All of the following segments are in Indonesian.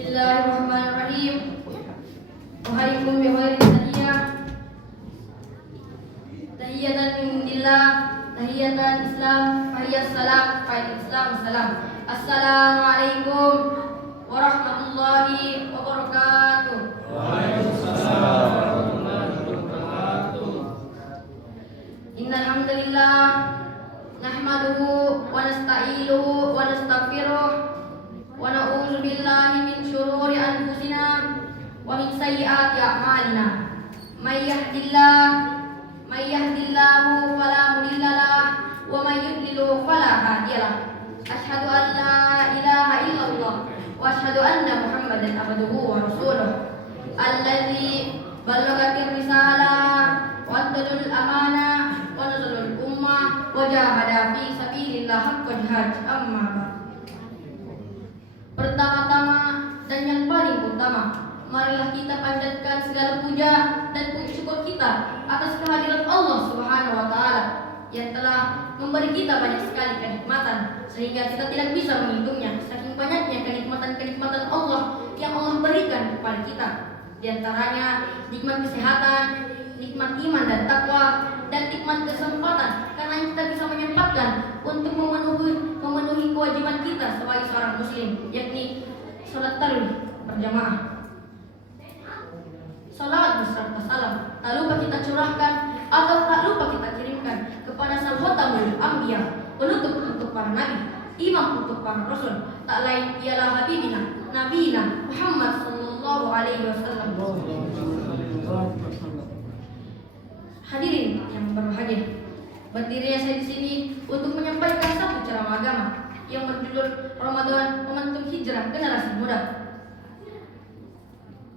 Bismillahirrahmanirrahim. Wahaikum bi khairin tahiyah. Tahiyatan min indillah, tahiyatan Islam, fahiyas salam, fahiyas Islam, salam. Assalamualaikum warahmatullahi wabarakatuh. Waalaikumsalam warahmatullahi wabarakatuh. Innal hamdalillah nahmaduhu wa nasta'inuhu wa nastaghfiruh wa na'udzu billahi min syururi anfusina wa min sayyiati a'malina. May yahdihillahu fala mudhillalah wa may yudlil fala hadiyalah. Asyhadu an la ilaha illallah wa asyhadu anna Muhammadan abduhu wa rasuluh alladzi ballaghatir risalah wa addal amanah wa nazalul ummah wa jahada fi sabilillah haqqa jihad. Amma ba'd. Pertama-tama dan yang paling utama, marilah kita panjatkan segala puja dan puji syukur kita atas kehadiran Allah Subhanahu wa taala yang telah memberi kita banyak sekali kenikmatan sehingga kita tidak bisa menghitungnya, saking banyaknya kenikmatan-kenikmatan Allah yang Allah berikan kepada kita. Di antaranya nikmat kesehatan, nikmat iman dan takwa, dan nikmat kesempatan karena kita bisa menyempatkan untuk memenuhi kewajiban kita sebagai seorang muslim, yakni salat tarawih berjamaah. Salawat beserta salam tak lupa kita curahkan atau tak lupa kita kirimkan kepada Khatamul Anbiya, penutup untuk para nabi, imam untuk para rasul, tak lain ialah habibina nabiyina Muhammad sallallahu alaihi wasallam. Hadirin yang berbahagia, berdirinya saya di sini untuk menyampaikan satu ceramah agama yang berjudul Ramadan Momentum Hijrah Generasi Muda.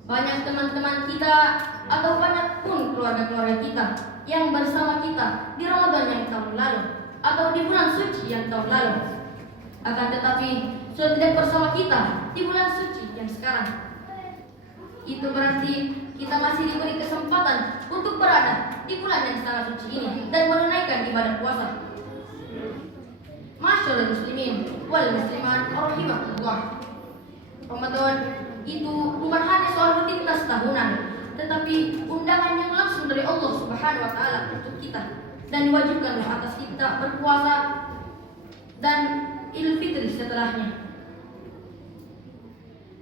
Banyak teman-teman kita atau banyak pun keluarga-keluarga kita yang bersama kita di Ramadan yang tahun lalu atau di bulan suci yang tahun lalu, akan tetapi sudah tidak bersama kita di bulan suci yang sekarang. Itu berarti kita masih diberi kesempatan untuk berada di bulan yang sangat suci ini dan menunaikan ibadah puasa. Masyaallah muslimin wal muslimat rahimakumullah. Ramadan itu bukan hanya soal rutinitas tahunan, tetapi undangan yang langsung dari Allah Subhanahu wa taala untuk kita, dan diwajibkan atas kita berpuasa dan Idul Fitri setelahnya.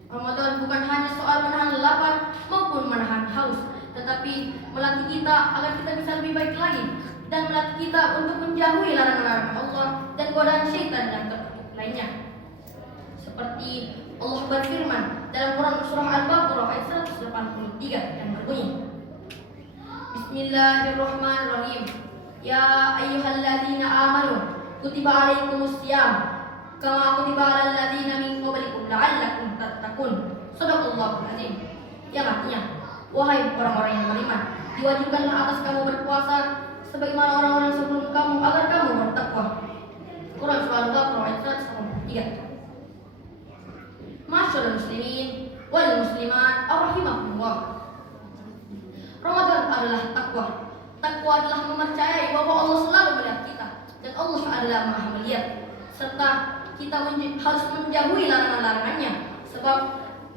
Ramadan bukan hanya soal menahan lapar maupun menahan haus, tetapi melatih kita agar kita bisa lebih baik lagi dan melatih kita untuk menjauhi larangan-larangan Allah dan godaan syaitan yang terkutuk lainnya. Seperti Allah berfirman dalam Quran surah Al-Baqarah ayat 183 yang berbunyi, Bismillahirrahmanirrahim. Ya ayyuhalladzina amanu kutiba alaikumusiyam kama kutiba alal ladzina min qablikum la'allakum tattaqun. Shadaqallahul azim. Yang artinya, wahai orang-orang yang beriman, diwajibkanlah atas kamu berpuasa sebagaimana orang-orang sebelum kamu agar kamu bertakwa. Quran surah Al-Baqarah ayat 183. Masyaallah muslimin wal muslimat rahimakumullah. Ramadan adalah takwa. Takwa adalah mempercayai bahwa Allah selalu melihat kita dan Allah adalah Maha melihat, serta kita harus menjauhi larangan-larangannya. Sebab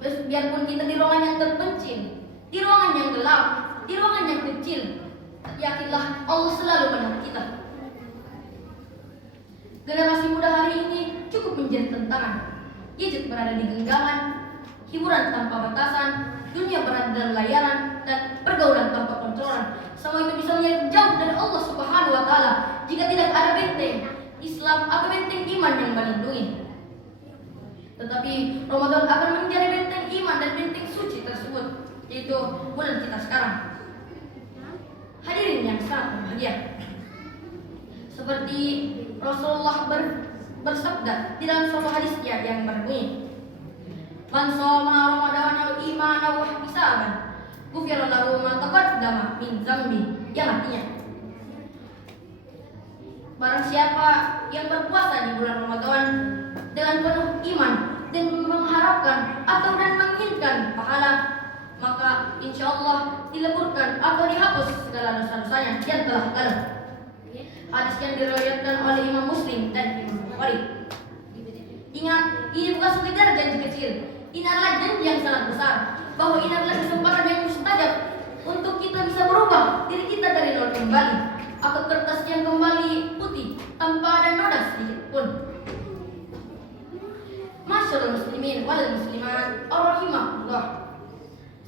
biarpun kita di ruangan yang terpencil, di ruangan yang gelap, di ruangan yang kecil, yakinlah Allah selalu melihat kita. Generasi muda hari ini cukup menjadi tantangan. Gadget berada di genggaman, hiburan tanpa batasan, dunia berada dalam layanan, dan pergaulan tanpa kontrolan. Semua itu bisa menjadi jauh dari Allah Subhanahu wa taala jika tidak ada benteng Islam atau benteng iman yang melindungi. Tetapi Ramadan akan menjadi benteng iman dan benteng suci tersebut, yaitu bulan kita sekarang. Hadirin yang sangat berbahagia, seperti Rasulullah bersabda di dalam suatu hadisnya yang berbunyi, Man shoma Ramadana imanan wa ihtisaban ghufira lahu ma taqaddama min dzambi. Yang artinya, barang siapa yang berpuasa di bulan Ramadan dengan penuh iman dan mengharapkan atau dan menginginkan pahala, maka insya Allah dileburkan atau dihapus segala dosa-dosanya yang telah lalu. Hadis yang diriwayatkan oleh Imam Muslim dan Imam Bukhari. Ingat, ini bukan sekedar janji kecil. Ini adalah janji yang sangat besar, bahwa ini adalah kesempatan yang mustajab untuk kita bisa berubah diri kita dari nol kembali, atau kertas yang kembali putih tanpa ada noda sedikit pun. Masyaallah muslimin wal muslimat rahimakumullah.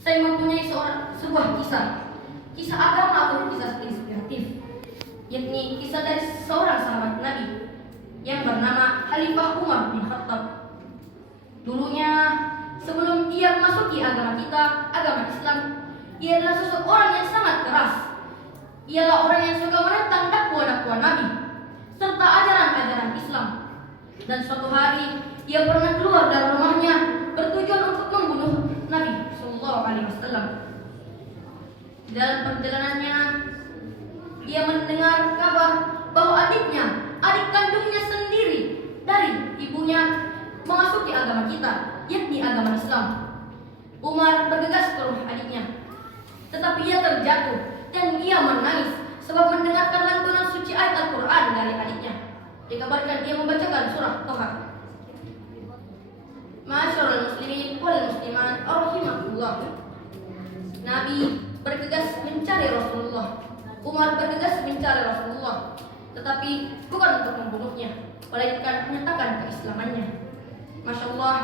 Saya mempunyai sebuah kisah agama atau kisah inspiratif, yakni kisah dari seorang sahabat Nabi yang bernama Khalifah Umar bin Khattab. Dulunya, sebelum ia memasuki agama kita, agama Islam, ia adalah sosok orang yang sangat keras. Ialah orang yang suka menentang dakwah-dakwah Nabi serta ajaran-ajaran Islam. Dan suatu hari ia pernah keluar dari rumahnya bertujuan untuk membunuh Nabi Sallallahu Alaihi Wasallam. Dalam perjalanannya, ia mendengar kabar bahwa adik kandungnya sendiri dari ibunya memasuki agama kita, yakni agama Islam. Umar bergegas ke rumah adiknya, tetapi ia terjatuh dan ia menangis sebab mendengarkan lantunan suci ayat Al-Quran dari adiknya. Dikabarkan dia membacakan surah Toha. Masyaallah muslimin wal muslimat rahimakumullah. Nabi bergegas mencari Rasulullah. Umar bergegas mencari Rasulullah, tetapi bukan untuk membunuhnya, melainkan menyatakan keislamannya. Masya Allah,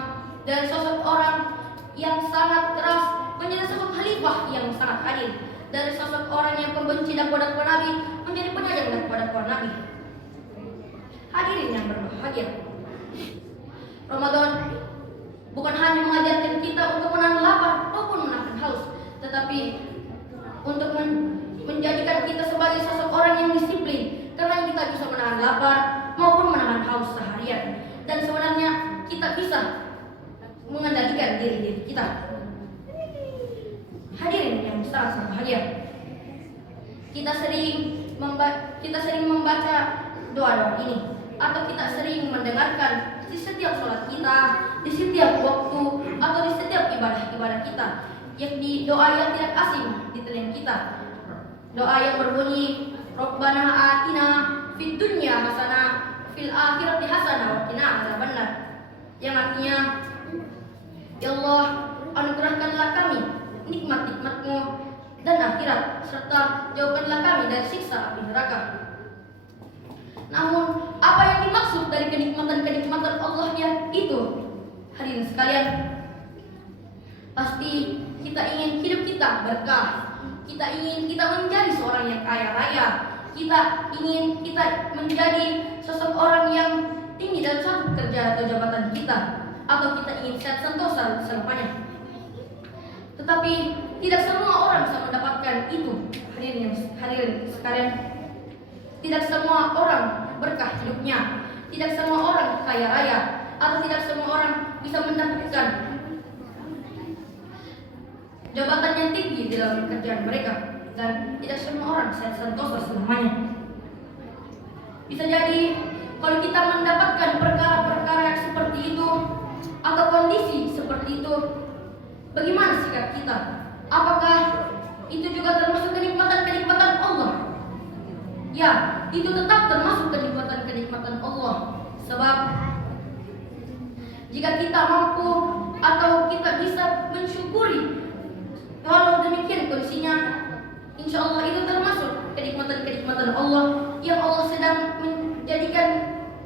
dari sosok orang yang sangat keras menjadi sosok khalifah yang sangat adil. Dari sosok orang yang pembenci dakwah-dakwah Nabi menjadi penyayang dakwah-dakwah Nabi. Hadirin yang berbahagia, Ramadan bukan hanya mengajarkan kita untuk menahan lapar maupun menahan haus, tetapi untuk menjadikan kita sebagai sosok orang yang disiplin, karena kita bisa menahan lapar maupun menahan haus seharian. Dan sebenarnya kita bisa mengendalikan diri kita. Hadirin yang sangat bahagia, kita sering membaca doa-doa ini, atau kita sering mendengarkan di setiap sholat kita, di setiap waktu, atau di setiap ibadah-ibadah kita, yakni doa yang tidak asing di telinga kita. Doa yang berbunyi Rabbana atina fid dunya hasanah fil akhirati hasanah wa qina adzabannar, yang artinya, ya Allah, anugerahkanlah kami nikmat-nikmat-Mu dan akhirat, serta jauhkanlah kami dari siksa api neraka. Namun, apa yang dimaksud dari kenikmatan-kenikmatan Allah itu, hadirin sekalian? Pasti kita ingin hidup kita berkah. Kita ingin kita menjadi seorang yang kaya raya. Kita ingin kita menjadi sosok orang yang tinggi dalam satu kerja atau jabatan kita, atau kita ingin sehat sentosa selamanya. Tetapi tidak semua orang bisa mendapatkan itu. Hadirin sekalian, tidak semua orang berkah hidupnya, tidak semua orang kaya raya, atau tidak semua orang bisa mendapatkan jabatan yang tinggi di dalam pekerjaan mereka, dan tidak semua orang sehat sentosa selamanya. Bisa jadi kalau kita mendapatkan perkara-perkara seperti itu atau kondisi seperti itu, bagaimana sikap kita? Apakah itu juga termasuk kenikmatan-kenikmatan Allah? Ya, itu tetap termasuk kenikmatan-kenikmatan Allah. Sebab jika kita mampu atau kita bisa mensyukuri, kalau demikian kondisinya, insya Allah itu termasuk kenikmatan-kenikmatan Allah yang Allah sedang menjadikan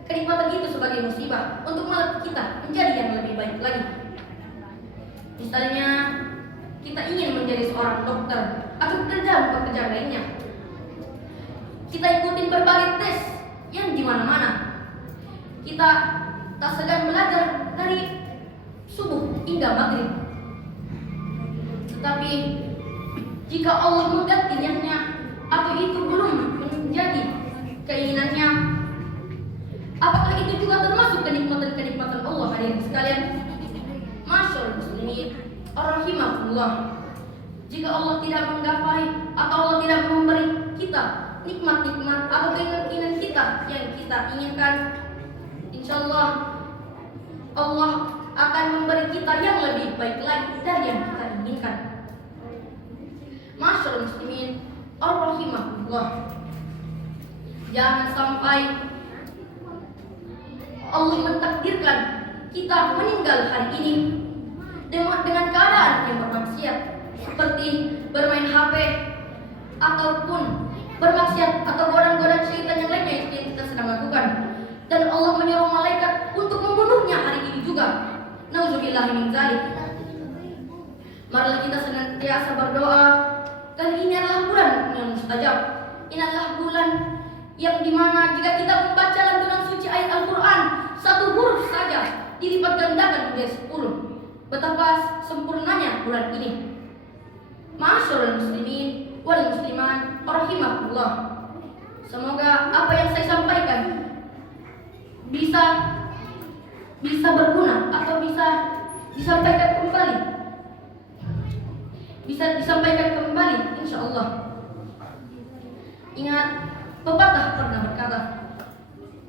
kenikmatan itu sebagai musibah untuk melatih kita menjadi yang lebih baik lagi. Misalnya, kita ingin menjadi seorang dokter atau pekerjaan lainnya. Kita ikutin berbagai tes yang di mana-mana. Kita tak segan belajar dari subuh hingga maghrib. Tetapi jika Allah mengganti niatnya atau itu belum menjadi keinginannya, apakah itu juga termasuk kenikmatan-kenikmatan Allah, hadirin sekalian? Masyaallah muslimin rahimakumullah. Jika Allah tidak menggapai atau Allah tidak memberi kita nikmat-nikmat atau keinginan kita yang kita inginkan, insyaallah Allah akan memberi kita yang lebih baik lagi dari yang kita inginkan. Masyaallah muslimin rahimakumullah. Jangan sampai Allah mentakdirkan kita meninggal hari ini dengan seperti bermain HP ataupun bermaksiat atau godaan-godaan syaitan yang lainnya yang kita sedang lakukan. Dan Allah menyuruh malaikat untuk membunuhnya hari ini juga. Nauzubillahi min dzalik. Marilah kita senantiasa berdoa. Dan ini adalah bulan yang mustajab. Ini adalah bulan yang dimana jika kita membaca lantunan suci ayat Al-Quran, satu huruf saja dilipat gandakan menjadi 10. Betapa sempurnanya bulan ini. Ma'asyiral muslimin wal muslimat rahimakumullah. Semoga apa yang saya sampaikan bisa berguna atau bisa disampaikan kembali. Bisa disampaikan kembali insyaallah. Ingat, pepatah pernah berkata,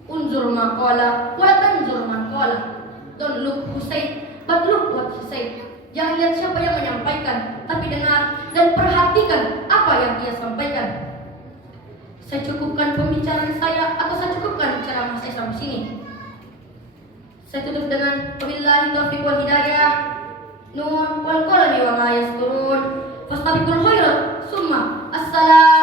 unzur ma qala wa tanzur man qala. Don't look who said, but look what he said. Jangan lihat siapa yang menyampaikan, tapi dengar dan perhatikan apa yang dia sampaikan. Saya cukupkan pembicaraan saya atau saya cukupkan ceramah saya sampai sini. Saya tutup dengan wabillahi taufiq wal hidayah. Nun wal qalami wa ma yasturun. Fastabiqul khairat. Summa assalamu